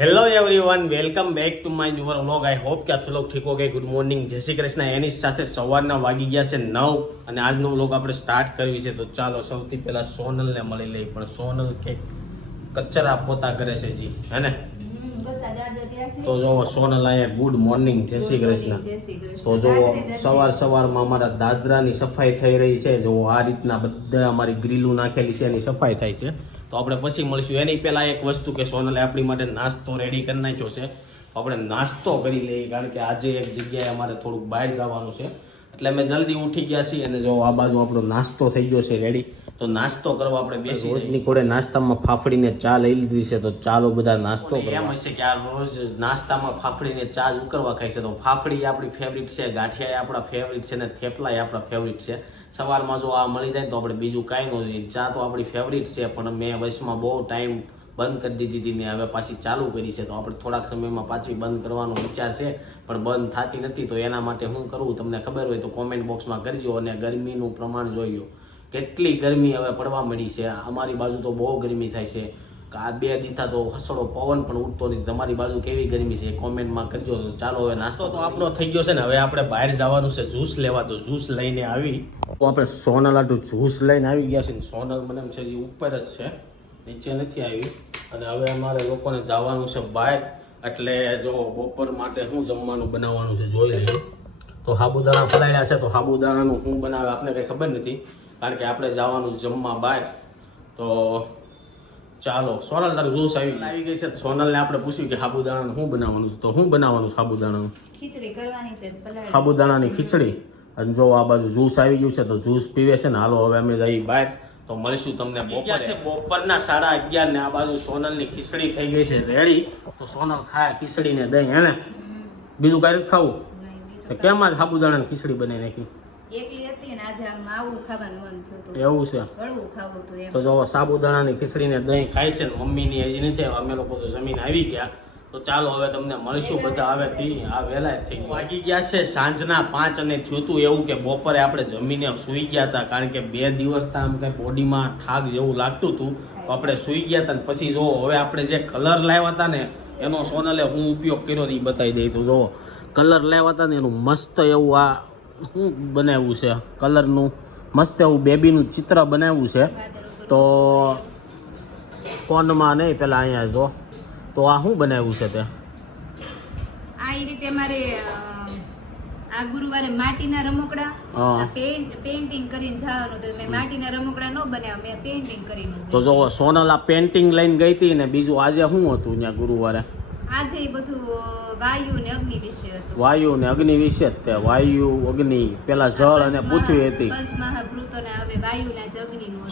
Hello everyone welcome back to my newer vlog I hope કે આપ સૌ log ઠીક હો ગુડ મોર્નિંગ જય શ્રી કૃષ્ણ. એની સાથે સવારના વાગી ગયા છે નવ અને આજનો વ્લોગ આપણે સ્ટાર્ટ કર્યું છે. તો ચાલો સૌથી પહેલા સોનલને મળી લઈ પણ સોનલ કે કચરા પોતા કરે છે જી. હે ને? તો જોવો સોનલ અહીંયા ગુડ મોર્નિંગ જય શ્રી કૃષ્ણ. તો જોવો સવાર સવારમાં અમારા દાદરાની સફાઈ થઈ રહી છે. જો આ રીતના બધા અમારી ગ્રીલું નાખેલી છે. એની સફાઈ થાય છે. તો આપણે પછી મળીશું. એની પહેલાં એક વસ્તુ કે સોનલે આપણી માટે નાસ્તો રેડી કરી નાખ્યો છે. આપણે નાસ્તો કરી લઈએ કારણ કે આજે એક જગ્યાએ અમારે થોડુંક બહાર જવાનું છે. એટલે અમે જલ્દી ઉઠી ગયા છીએ અને જો આ બાજુ આપણો નાસ્તો થઈ ગયો છે રેડી તો નાસ્તો કરવા આપણે બેસી રોજની કોડે નાસ્તામાં ફાફડીને ચા લઈ લીધી છે તો ચાલો બધા નાસ્તો એમ હશે કે આ રોજ નાસ્તામાં ફાફડીને ચા ઉકરવા ખાય છે. તો ફાફડી આપણી ફેવરિટ છે ગાંઠિયા આપણા ફેવરિટ છે ને થેપલા આપણા ફેવરિટ છે. સવારમાં જો આ મળી જાય તો આપણે બીજું કાંઈ નથી ચા તો આપણી ફેવરિટ છે, પણ મેં વચમાં બહુ ટાઈમ બંધ કરી દીધી હતી ને હવે પાછી ચાલુ કરી છે. તો આપણે થોડાક સમયમાં પાછી બંધ કરવાનો વિચાર છે, પણ બંધ થતી નથી. તો એના માટે હું કરું? તમને ખબર હોય તો કોમેન્ટ બોક્સમાં કરજો અને ગરમીનું પ્રમાણ જોઈ લો. કેટલી ગરમી હવે પડવા મળી છે. અમારી બાજુ તો બહુ ગરમી થાય છે. આ બે દીથા તો હસડો પવન પણ ઉઠતો નથી તમારી બાજુ કેવી ગરમી છે કોમેન્ટમાં કરજો. તો ચાલો હવે નાસ્તો તો આપણો થઈ ગયો છે ને. હવે આપણે બહાર જવાનું છે જ્યુસ લેવા. તો જ્યુસ લઈને આવી. તો આપણે સોનલ આટલું જ્યુસ લઈને આવી ગયા છે ને. સોનલ મને છે એ ઉપર જ છે. નીચે નથી આવી. અને હવે અમારે લોકોને જવાનું છે બહાર. એટલે જો બપોર માટે શું જમવાનું બનાવવાનું છે જોઈ લઈએ તો સાબુદાણા ફલાયેલા છે. તો સાબુદાણાનું શું બનાવે આપણે કંઈ ખબર નથી. કારણ કે આપણે જવાનું જમવા બહાર. તો ચાલો સોનલ તારું જોશ આવી આવી ગઈ છે. તો સોનલને આપણે પૂછ્યું કે સાબુદાણા શું બનાવવાનું છે? તો શું બનાવવાનું સાબુદાણાનું ખીચડી કરવાની છે પલાળી. સાબુદાણાની ખીચડી? અને જો આ બાજુ જ્યુસ આવી ગયું છે તો જ્યુસ પીવે છે ને? હાલો હવે અમે જઈ બહાર. તો મળીશું તમને બપોરે. છે બપોરના સાડા અગિયાર ને આ બાજુ સોનલની ખીચડી થઈ ગઈ છે રેડી. તો સોનલ ખાય ખીચડી ને દહીં હે બીજું કાંઈ ખાવું? નહીં, બીજું તો કેમ આજ સાબુદાણાની ખીચડી બનાવી નાખી? એકલી હતી ને આજે આમ આવું ખાવાનું મન થયું હતું. એવું છે. હળવું ખાવું હતું એમ. તો જો સાબુદાણાની ખીચડીને દહીં ખાય છે ને મમ્મીની હજી નથી અમે લોકો તો જમીન આવી ગયા. તો ચાલો હવે તમને મળીશું બધા હવે તી આ વહેલા થઈ વાગી ગયા છે સાંજના પાંચ અને થયું એવું કે બપોરે આપણે જમીને સૂઈ ગયા હતા કારણ કે બે દિવસ આમ કંઈ બોડીમાં ઠાક જેવું લાગતું હતું તો આપણે સૂઈ ગયા હતા ને પછી જો હવે આપણે જે કલર લાવ્યા હતા ને એનો સોનલે હું ઉપયોગ કર્યો ને એ બતાવી દઈ તો જો. કલર લાવ્યા હતા ને એનું મસ્ત એવું આ શું બનાવ્યું છે? કલરનું? મસ્ત એવું બેબીનું ચિત્ર બનાવ્યું છે. તો કોનમાં નહીં પેલા અહીંયા જો. તો આ શું બનાવ્યું છે તે? આ રીતે મારે આ ગુરુવારે માટીના રમકડા પેન્ટ પેઇન્ટિંગ કરીને જવાનું તો મેં માટીના રમકડા ન બનાવ્યા મેં પેઇન્ટિંગ કરીને તો જો સોનલ આ પેન્ટિંગ લઈને ગઈ હતી ને બીજું આજે શું હતું ત્યાં ગુરુવારે? આજે બધું વાયુ ને અગ્નિ વિશે હતું. વાયુ ને અગ્નિ વિશે જ તે વાયુ અગ્નિ પેલા જળ અને પૃથ્વી હતી. હવે વાયુ ને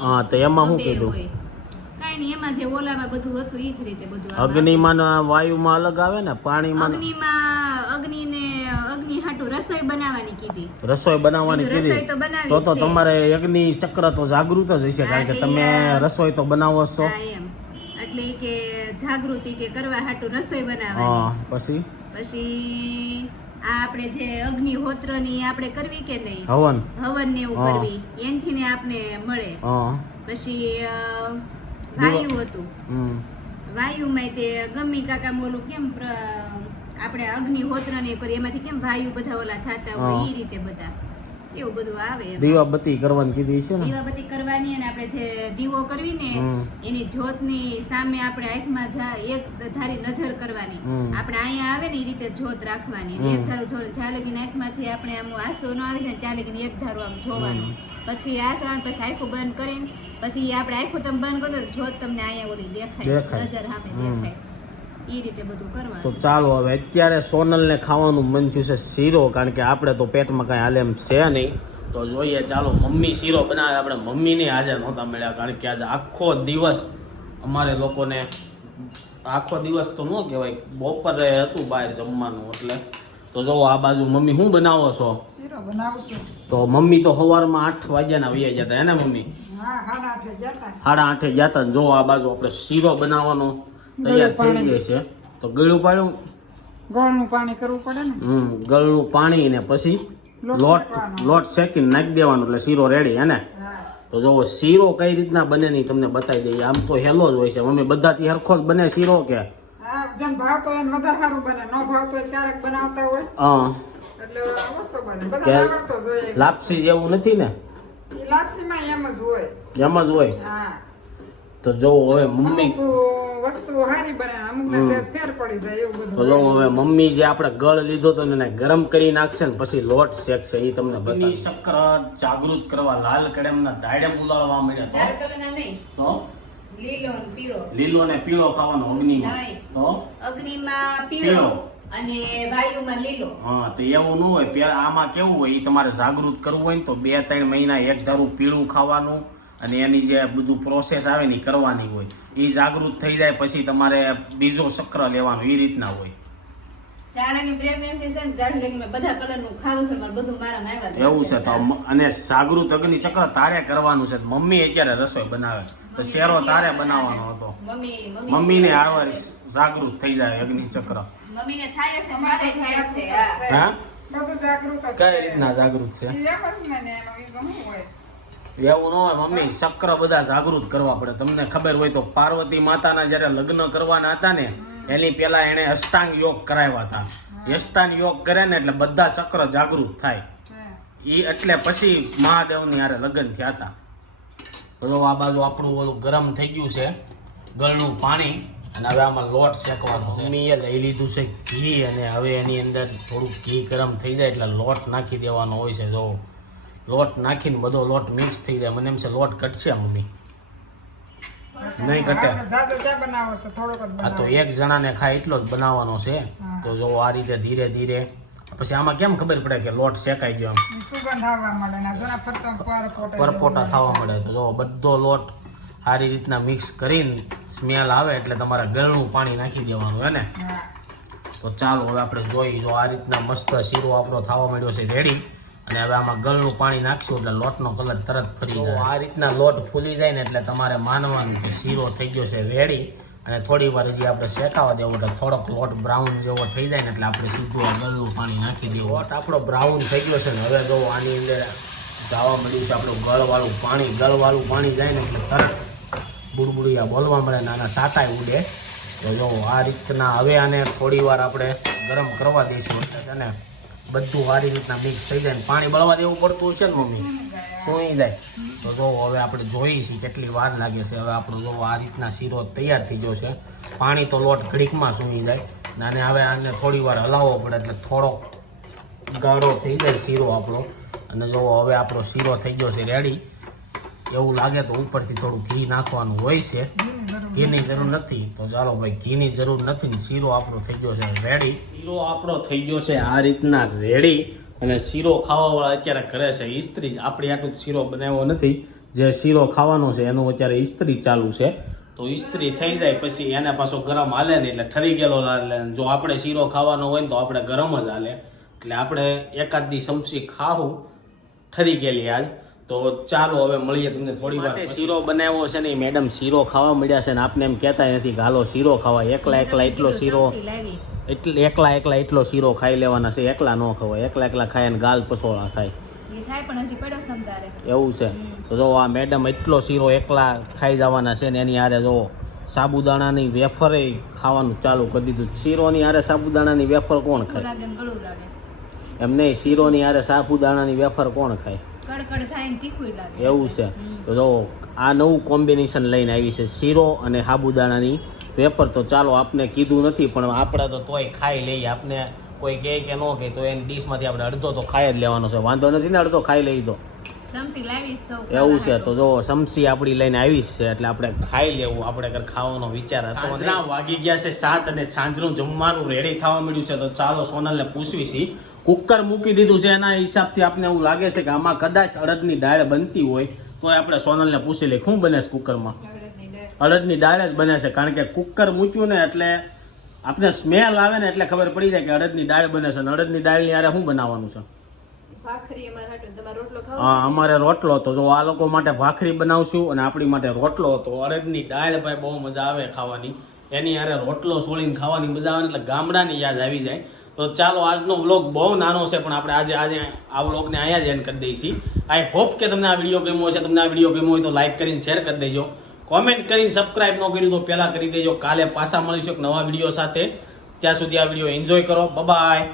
હા તો એમાં શું કીધું? હોય. નહીં એમાં જે ઓલામાં બધું હતું ઈ જ રીતે બધું અગ્નિમાં વાયુમાં અલગ આવે ને પાણીમાં અગ્નિમાં અગ્નિને અગ્નિ હાટુ રસોઈ બનાવવાની કીધી. રસોઈ બનાવવાની કીધી તો તો. તમારે અગ્નિ ચક્ર તો જાગૃત જ હશે કારણ કે તમે રસોઈ તો બનાવો છો. એટલે કે જાગૃતિ કે કરવા હાટુ રસોઈ બનાવવાની. પછી? પછી આ આપણે જે અગ્નિહોત્રની આપણે કરવી કે નહીં? હવન. હવન ને એવું કરવી. એનથી ને આપને મળે. પછી વાયુ હતું. વાયુ વાયુમાં તે ગમી કાકા ઓલું કેમ આપણે અગ્નિહોત્ર ને કરી એમાંથી કેમ વાયુ બધા ઓલા થતા હોય એ રીતે બધા. એવું બધું આવે. દીવાબત્તી કરવાની કીધી છે ને? દીવાબત્તી કરવાની અને આપણે જે દીવો કરવી ને એની જ્યોતની સામે આપણે આંખમાં જા એક ધારી નજર કરવાની. આપણે અહીંયા આવે ને એ રીતે જ્યોત રાખવાની. એક ધારું જોવાનું જ્યાં લગીને આંખમાંથી આપણે આમ આંસુ ન આવી જાય ત્યાં લગીને એક ધારું આમ જોવાનું. પછી આ સામે પછી આંખું બંધ કરીને પછી આપણે આંખું તમે બંધ કરો તો જ્યોત તમને અહીંયા ઓલી દેખાય. દેખાય. નજર સામે દેખાય. એ રીતે બધું તો ચાલો હવે અત્યારે સોનલને ખાવાનું મન થયું છે શીરો કારણ કે આપણે તો પેટમાં કાંઈ હાલે એમ છે નહીં. તો જોઈએ ચાલો મમ્મી શીરો બનાવે. આપણે મમ્મીને આજે નહોતા મળ્યા કારણ કે આજે આખો દિવસ અમારે લોકોને આખો દિવસ તો ન કહેવાય બપોરે હતું બહાર જમવાનું એટલે. તો જો આ બાજુ મમ્મી શું બનાવો છો? શીરો બનાવું છું. તો મમ્મી તો સવારમાં આઠ વાગ્યાના વૈયા જતા હે ને મમ્મી? સાડા આઠે જતા જો આ બાજુ આપણે શીરો બનાવવાનો. તૈયાર થઈ. ગઈ છે. તો ગળ્યું પાડું? ગળનું પાણી કરવું પડે ને? હમ ગળનું પાણી ને પછી લોટ લોટ. શેકીને નાખી દેવાનો એટલે શીરો રેડી હે ને? તો જો શીરો કઈ રીતના બને નહીં તમને બતાવી દઈએ. આમ તો હેલો જ હોય છે. મમ્મી બધાથી હરખો જ બને શીરો કે? લાપસી જેવું નથી ને? એમ જ હોય. એમ જ હોય? હા. તો જો હવે મમ્મી વસ્તુ સારી બને અમુક ને ફેર પડી જાય એવું તો જો હવે મમ્મી જે આપણે ગળ લીધો તો એને ગરમ કરી નાખશે ને પછી લોટ શેકશે એ તમને બધી શક્કર જાગૃત કરવા લાલ કડેમના દાડેમ ઉલાળવા લાલ મળ્યા કલરના નહીં. તો? લીલો ને પીળો. લીલો ને પીળો ખાવાનો અગ્નિમાં. તો? અગ્નિમાં પીળો. પીળો. અને વાયુમાં લીલો. હા તો એવું ન હોય. પેલા આમાં કેવું હોય એ તમારે જાગૃત કરવું હોય ને તો બે ત્રણ મહિના એક ધારું પીળું ખાવાનું અને એની જે બધું પ્રોસેસ આવે ને એ કરવાની હોય એ જાગૃત થઈ જાય પછી તમારે બીજો ચક્ર લેવાનું એ રીતના હોય. ચારાની પ્રેગ્નન્સી છે ને ત્યાં લગી મેં બધા કલરનું ખાવું છે મારે બધું મારામાં આવ્યા જ એવું છે તો અને જાગૃત અગ્નિ ચક્ર તારે કરવાનું છે મમ્મી અત્યારે રસોઈ બનાવે. તો શેરો તારે બનાવવાનો હતો. મમ્મી મમ્મીને આવે જાગૃત થઈ જાય અગ્નિ ચક્ર મમ્મીને થાય છે મારે થાય છે. હા? હા બધું જાગૃત જ કઈ રીતના જાગૃત છે? એવું ન હોય મમ્મી ચક્ર બધા જાગૃત કરવા પડે. તમને ખબર હોય તો પાર્વતી માતાના જ્યારે લગ્ન કરવાના હતા ને એની પેલા એને અષ્ટાંગ યોગ કરાવ્યા હતા. અષ્ટાંગ યોગ કરે ને એટલે બધા ચક્ર જાગૃત થાય. એ એટલે પછી મહાદેવની હારે લગ્ન થયા હતા. બધો આ બાજુ આપણું ઓલું ગરમ થઈ ગયું છે ગળનું પાણી અને હવે આમાં લોટ શેકવાનો મમ્મીએ લઈ લીધું છે ઘી અને હવે એની અંદર થોડું ઘી ગરમ થઈ જાય એટલે લોટ નાખી દેવાનો હોય છે જો. લોટ નાખીને બધો લોટ મિક્સ થઈ જાય. મને એમ છે લોટ કટશે મમ્મી. નહીં જ આ તો એક જણાને ખાય એટલો જ બનાવવાનો છે. તો જો આ રીતે ધીરે ધીરે. પછી આમાં કેમ ખબર પડે કે લોટ શેકાઈ ગયો? પરપોટા થવા મળે તો જો બધો લોટ સારી રીતના મિક્સ કરીને સ્મેલ આવે એટલે તમારે ગળનું પાણી નાખી દેવાનું હે ને? તો ચાલો હવે આપણે જોઈ જો આ રીતના મસ્ત શીરો આપણો થવા મળ્યો છે રેડી અને હવે આમાં ગળનું પાણી નાખશું એટલે લોટનો કલર તરત ફરી જાય. આ રીતના લોટ ફૂલી જાય ને એટલે તમારે માનવાનું કે શીરો થઈ ગયો છે રેડી. અને થોડી વાર હજી આપણે શેકાવા દેવો એટલે થોડોક લોટ બ્રાઉન જેવો થઈ જાય ને એટલે આપણે સીધું ગળનું પાણી નાખી દેવું. લોટ આપણો બ્રાઉન થઈ ગયો છે ને હવે જો આની અંદર જવા મળ્યું છે આપણું ગળવાળું પાણી ગળવાળું પાણી જાય ને એટલે તરત બુડબુડિયા બોલવા મળે નાના ટાટાય ઉડે. તો જો આ રીતના હવે આને થોડી વાર આપણે ગરમ કરવા દઈશું. એટલે છે ને બધું સારી રીતના મિક્સ થઈ જાય પાણી બળવા દેવું પડતું છે ને મમ્મી? સુઈ જાય. તો જો હવે આપણે જોઈએ છીએ કેટલી વાર લાગે છે. હવે આપણો જો આ રીતના શીરો તૈયાર થઈ ગયો છે. પાણી તો લોટ ઘડીકમાં સૂઈ જાય. અને હવે આને થોડી વાર હલાવવો પડે એટલે થોડોક ગાળો થઈ જાય શીરો આપણો. અને જો હવે આપણો શીરો થઈ ગયો છે રેડી એવું લાગે તો ઉપરથી થોડું ઘી નાખવાનું હોય છે. ઘીની જરૂર નથી. તો ચાલો ભાઈ, ઘીની જરૂર નથી. શીરો આપણો થઈ ગયો છે રેડી શીરો આપણો થઈ ગયો છે આ રીતના રેડી અને શીરો ખાવાવાળા અત્યારે કરે છે ઇસ્ત્રી આપણે આટલું શીરો બનાવ્યો નથી. જે શીરો ખાવાનો છે, એનું અત્યારે ઇસ્ત્રી ચાલુ છે. તો ઇસ્ત્રી થઈ જાય, પછી એને પાછો ગરમ હાલે ને એટલે ઠરી ગયેલો હાલે જો આપણે શીરો ખાવાનો હોય ને તો આપણે ગરમ જ હાલે. એટલે આપણે એકાદ દી સમસી ખાવું ઠરી ગયેલી આજ. તો ચાલો હવે મળીએ તમને થોડી વાર શીરો બનાવ્યો છે ને મેડમ શીરો ખાવા મળ્યા છે ને આપને એમ કહેતા નથી ગાલો શીરો ખાવા એકલા એકલા એટલો શીરો એટલે એકલા એકલા એટલો શીરો ખાઈ લેવાના છે એકલા ન ખવાય. એકલા એકલા ખાય ને ગાલ પસોળા ખાય. એ થાય પણ હજી પડ્યો છે તારે એવું છે. તો જો આ મેડમ એટલો શીરો એકલા ખાઈ જવાના છે ને એની હારે જો સાબુદાણાની વેફરે ખાવાનું ચાલુ કરી દીધું. શીરોની હારે સાબુદાણાની વેફર કોણ ખાય? એમ નહીં શીરોની હારે સાબુદાણાની વેફર કોણ ખાય? કડકડ થાય ને તીખું લાગે. એવું છે. તો જો આ નવું કોમ્બિનેશન લઈને આવી છે શીરો અને સાબુદાણાની વેપર તો ચાલો આપને કીધું નથી પણ આપણે તો તોય ખાઈ લઈએ. આપને કોઈ કહે કે ન કહે તો એની ડીશમાંથી આપણે અડધો તો ખાઈ જ લેવાનો છે. વાંધો નથી ને અડધો ખાઈ લઈ તો એવું છે. તો જો સમસી આપણી લઈને આવી છે એટલે આપણે ખાઈ લેવું. આપણે ખાવાનો વિચાર હતો વાગી ગયા છે સાત અને સાંજનું જમવાનું રેડી થવા મળ્યું છે. તો ચાલો સોનલને પૂછવી છીએ કુકર મૂકી દીધું છે એના હિસાબથી આપને એવું લાગે છે કે આમાં કદાચ અડદની દાળ બનતી હોય તો આપણે સોનલને પૂછી લઈએ શું બને છે કુકરમાં? અડદની દાળ. જ બને છે કારણ કે કુકર મૂક્યું ને એટલે આપણે સ્મેલ આવે ને એટલે ખબર પડી જાય કે અડદની દાળ બને છે અને અડદની દાળની આરે શું બનાવવાનું છે? અમારે રોટલો ખાવો? હા અમારે રોટલો હતો. જો આ લોકો માટે ભાખરી બનાવશું અને આપણી માટે રોટલો હતો. અડદની દાળ ભાઈ બહુ મજા આવે ખાવાની. એની યારે રોટલો સોળીને ખાવાની મજા આવે એટલે ગામડાની યાદ આવી જાય. તો ચાલો, આજનો વ્લોગ બહુ નાનો છે, પણ આપણે આજે આજે આ વ્લોગને અહીંયા જ એન્ડ કરી દઈએ છીએ આઈ હોપ કે તમને આ વીડિયો ગમ્યો છે તમને આ વીડિયો ગમ્યો હોય તો લાઈક કરીને શેર કરી દેજો. કોમેન્ટ કરીને સબસ્ક્રાઇબ ન કર્યું તો પહેલા કરી દેજો. કાલે પાછા મળીશું એક નવા વીડિયો સાથે. ત્યાં સુધી આ વીડિયો એન્જોય કરો. બાય